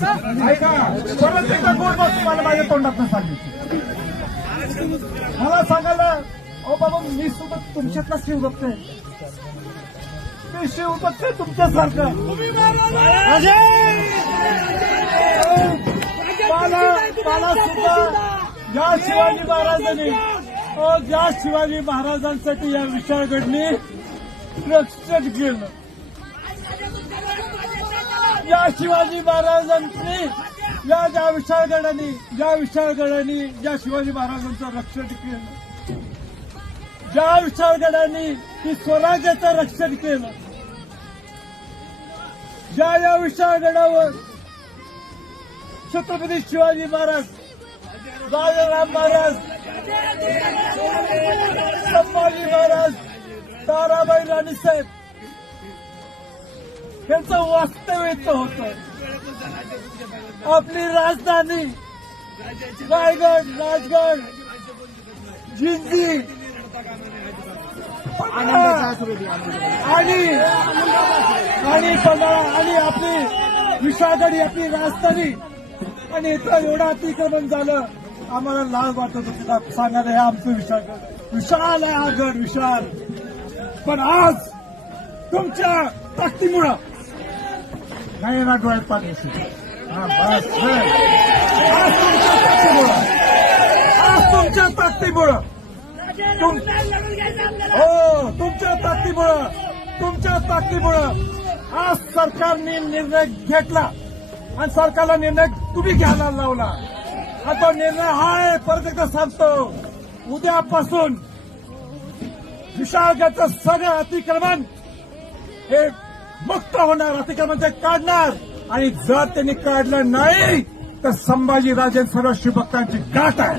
ऐका परत एकदा गोड माझ्या तोंडात सांगितलं मला सांगायला अहो बाबा मी सुद्धा तुमच्यातला शिव बघतोय. मी शिव बघतोय तुमच्यासारखं. मला सुद्धा या शिवाजी महाराजांनी ज्या शिवाजी महाराजांसाठी या विशाळगडनी रक्षण केलं. या शिवाजी महाराजांनी या ज्या विशाळगडाने ज्या विशाळगडाने ज्या शिवाजी महाराजांचं रक्षण केलं. ज्या विशाळगडाने ती स्वराज्याचं रक्षण केलं. ज्या या विशाळगडावर छत्रपती शिवाजी महाराज राजाराम महाराज संभाजी महाराज ताराबाई राणीसाहेब यांचं वास्तव्य होतं आपली राजधानी रायगड राजगड जिंजी आणि आणि आणि आपली विशाळगडी आपली राजधानी. आणि इथं एवढं अतिक्रमण झालं आम्हाला लाज वाटत होतं. सांगायला हे आमचं विशाळगड विशाल आहे हा गड विशाल. पण आज तुमच्या ताकदीमुळं नाही डोळ्यात पाणी हा, बस, आज तुमच्या ताकदीमुळं आज तुमच्या ताकदीमुळं तुम- हो तुमच्या ताकदीमुळं तुमच्या ताकदीमुळं आज सरकारने निर्णय घेतला. आणि सरकारला निर्णय तुम्ही घ्यायला लावला. आता निर्णय हा आहे परत एकदा सांगतो. उद्यापासून विशाळगडचं सगळं अतिक्रमण हे मुक्त होणार अतिक्रमण ते काढणार आणि जर त्यांनी काढलं नाही तर संभाजीराजे सर्व शिवभक्तांची गाठ आहे.